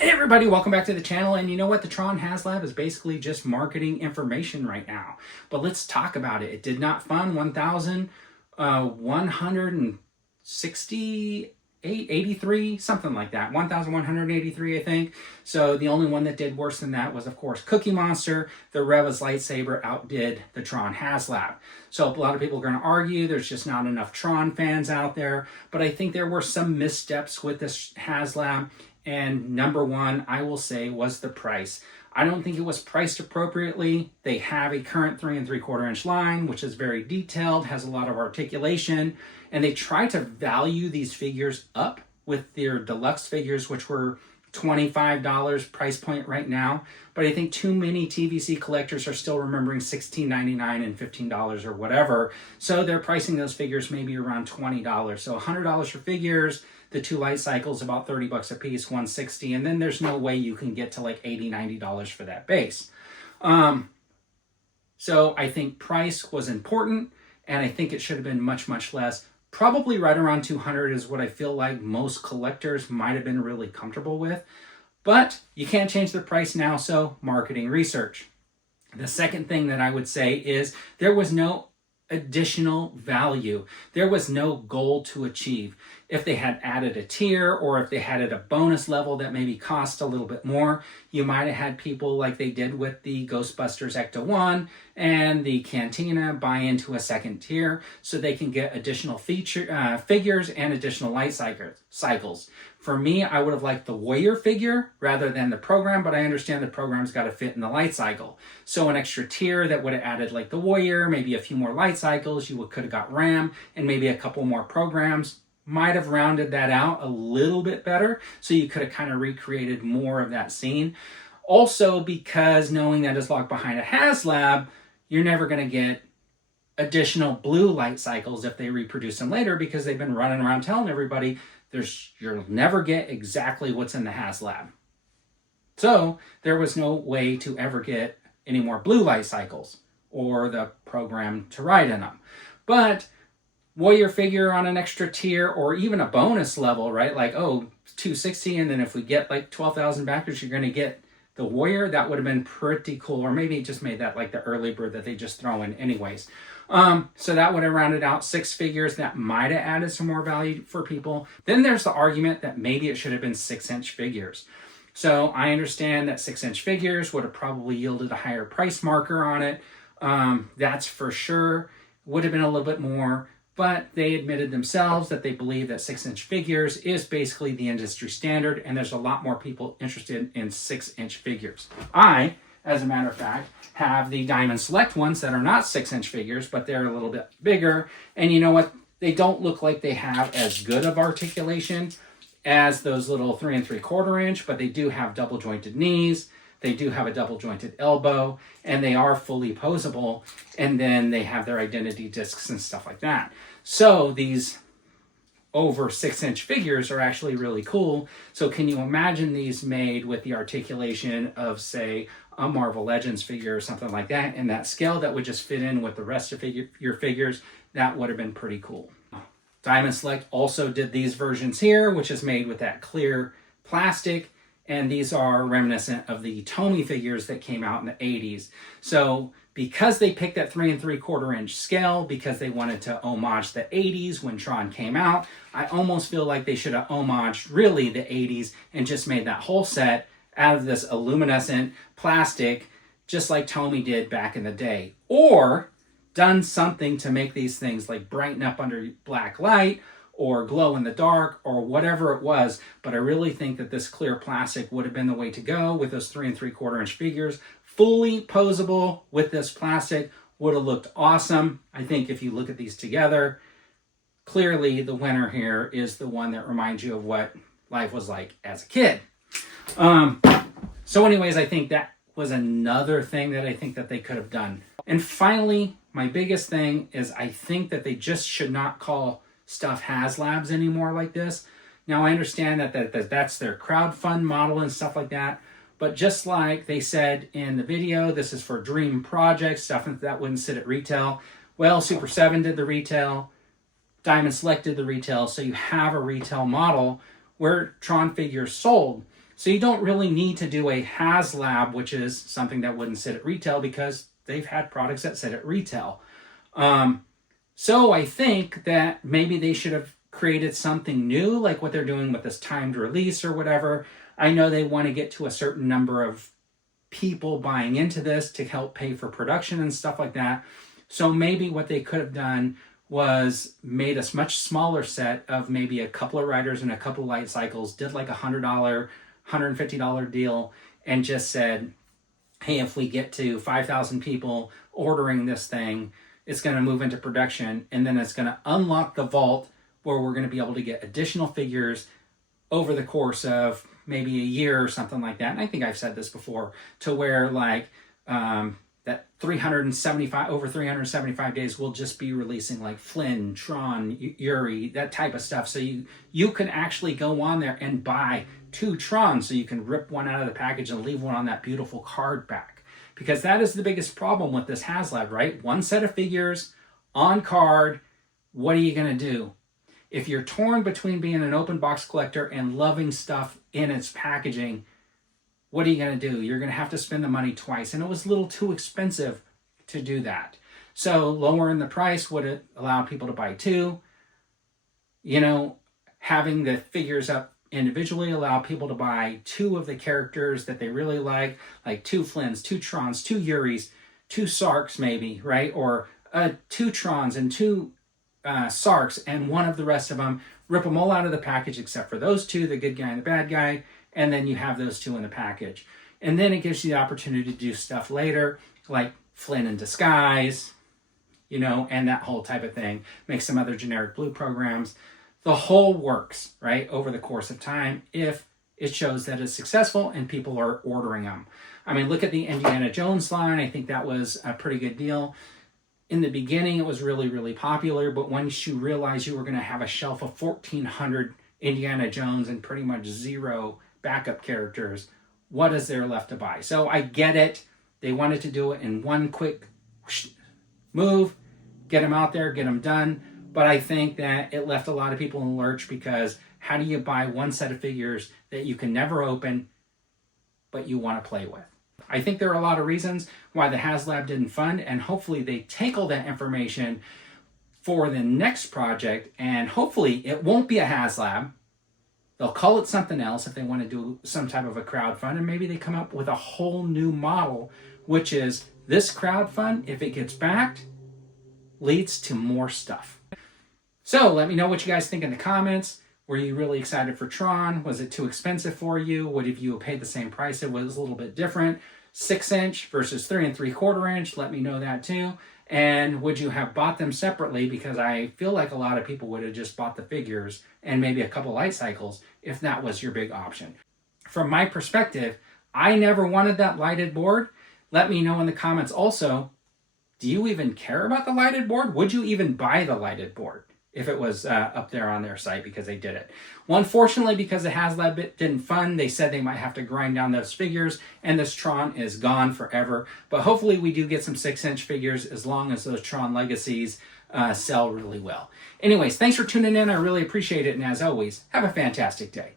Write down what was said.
Hey everybody, welcome back to the channel. And you know what? The Tron Haslab is basically just marketing information right now. But let's talk about it. It did not fund 1,168, 83, something like that. 1,183, I think. So the only one that did worse than that was, of course, Cookie Monster. The Reva's lightsaber outdid the Tron Haslab. So a lot of people are going to argue there's just not enough Tron fans out there. But I think there were some missteps with this Haslab. And number one, I will say, was the price. I don't think it was priced appropriately. They have a current 3 3/4 inch line, which is very detailed, has a lot of articulation, and they try to value these figures up with their deluxe figures, which were $25 price point right now. But I think too many TVC collectors are still remembering $16.99 and $15 or whatever. So they're pricing those figures maybe around $20. So $100 for figures. The two light cycles about 30 bucks a piece, 160, and then there's no way you can get to like $80, $90 for that base. So I think price was important, and I think it should have been much, much less. Probably right around 200 is what I feel like most collectors might have been really comfortable with. But you can't change the price now, so marketing research. The second thing that I would say is there was no additional value. There was no goal to achieve. If they had added a tier or if they had a bonus level that maybe cost a little bit more, you might have had people like they did with the Ghostbusters Ecto 1 and the Cantina buy into a second tier so they can get additional figures and additional light cycles. For me, I would have liked the Warrior figure rather than the program, but I understand the program's got to fit in the light cycle. So an extra tier that would have added like the Warrior, maybe a few more light cycles, you could have got Ram and maybe a couple more programs. Might have rounded that out a little bit better, so you could have kind of recreated more of that scene. Also, because knowing that it's locked behind a Haslab, you're never going to get additional blue light cycles if they reproduce them later, because they've been running around telling everybody you'll never get exactly what's in the Haslab. So there was no way to ever get any more blue light cycles or the program to ride in them. But Warrior figure on an extra tier or even a bonus level, right? Like, 260, and then if we get like 12,000 backers, you're going to get the Warrior. That would have been pretty cool. Or maybe it just made that like the early bird that they just throw in anyways. So that would have rounded out 6 figures. That might have added some more value for people. Then there's the argument that maybe it should have been 6-inch figures. So I understand that 6-inch figures would have probably yielded a higher price marker on it. That's for sure. Would have been a little bit more. But they admitted themselves that they believe that 6-inch figures is basically the industry standard, and there's a lot more people interested in 6-inch figures. I, as a matter of fact, have the Diamond Select ones that are not 6-inch figures, but they're a little bit bigger. And you know what? They don't look like they have as good of articulation as those little 3 3/4 inch, but they do have double jointed knees. They do have a double jointed elbow, and they are fully posable. And then they have their identity discs and stuff like that. So these over 6-inch figures are actually really cool. So can you imagine these made with the articulation of, say, a Marvel Legends figure or something like that, and that scale that would just fit in with the rest of your figures? That would have been pretty cool. Diamond Select also did these versions here, which is made with that clear plastic. And these are reminiscent of the Tomy figures that came out in the 80s. So because they picked that 3 3/4 inch scale, because they wanted to homage the 80s when Tron came out, I almost feel like they should have homaged really the 80s and just made that whole set out of this luminescent plastic, just like Tomy did back in the day. Or done something to make these things like brighten up under black light, or glow in the dark, or whatever it was. But I really think that this clear plastic would have been the way to go with those 3 3/4 inch figures. Fully posable with this plastic would have looked awesome. I think if you look at these together, clearly the winner here is the one that reminds you of what life was like as a kid. So anyways, I think that was another thing that I think that they could have done. And finally, my biggest thing is I think that they just should not call stuff Haslabs anymore like this. Now I understand that that's their crowdfund model and stuff like that, but just like they said in the video, this is for dream projects, stuff that wouldn't sit at retail. Well, Super 7 did the retail, Diamond Select did the retail, so you have a retail model where Tron figures sold. So you don't really need to do a Haslab, which is something that wouldn't sit at retail because they've had products that sit at retail. So I think that maybe they should have created something new, like what they're doing with this timed release or whatever. I know they want to get to a certain number of people buying into this to help pay for production and stuff like that. So maybe what they could have done was made a much smaller set of maybe a couple of riders and a couple of light cycles, did like $100, $150 deal, and just said, hey, if we get to 5,000 people ordering this thing, it's going to move into production, and then it's going to unlock the vault where we're going to be able to get additional figures over the course of maybe a year or something like that. And I think I've said this before, to where like that 375 days we'll just be releasing like Flynn, Tron, Yuri, that type of stuff. So you can actually go on there and buy 2 Trons, so you can rip one out of the package and leave one on that beautiful card back. Because that is the biggest problem with this Haslab, right? One set of figures on card. What are you going to do? If you're torn between being an open box collector and loving stuff in its packaging, what are you going to do? You're going to have to spend the money twice. And it was a little too expensive to do that. So lowering the price would allow people to buy 2. You know, having the figures up individually allow people to buy 2 of the characters that they really like 2 Flynns, 2 Trons, 2 Yuris, 2 Sarks maybe, right? Or 2 Trons and 2 Sarks and one of the rest of them, rip them all out of the package except for those 2, the good guy and the bad guy, and then you have those 2 in the package. And then it gives you the opportunity to do stuff later, like Flynn in disguise, you know, and that whole type of thing. Make some other generic blue programs. The whole works, right, over the course of time if it shows that it's successful and people are ordering them. I mean, look at the Indiana Jones line. I think that was a pretty good deal. In the beginning, it was really, really popular, but once you realize you were going to have a shelf of 1,400 Indiana Jones and pretty much 0 backup characters, what is there left to buy? So I get it. They wanted to do it in one quick move, get them out there, get them done. But I think that it left a lot of people in the lurch, because how do you buy one set of figures that you can never open, but you want to play with? I think there are a lot of reasons why the Haslab didn't fund, and hopefully they take all that information for the next project, and hopefully it won't be a Haslab. They'll call it something else if they want to do some type of a crowdfund, and maybe they come up with a whole new model, which is this crowdfund, if it gets backed, leads to more stuff. So let me know what you guys think in the comments. Were you really excited for Tron? Was it too expensive for you? Would have you paid the same price? It was a little bit different. 6-inch versus 3 3/4 inch. Let me know that too. And would you have bought them separately? Because I feel like a lot of people would have just bought the figures and maybe a couple light cycles if that was your big option. From my perspective, I never wanted that lighted board. Let me know in the comments also, do you even care about the lighted board? Would you even buy the lighted board if it was up there on their site, because they did it? Well, unfortunately, because the Haslab didn't fund, they said they might have to grind down those figures, and this Tron is gone forever. But hopefully we do get some 6-inch figures as long as those Tron Legacies sell really well. Anyways, thanks for tuning in. I really appreciate it. And as always, have a fantastic day.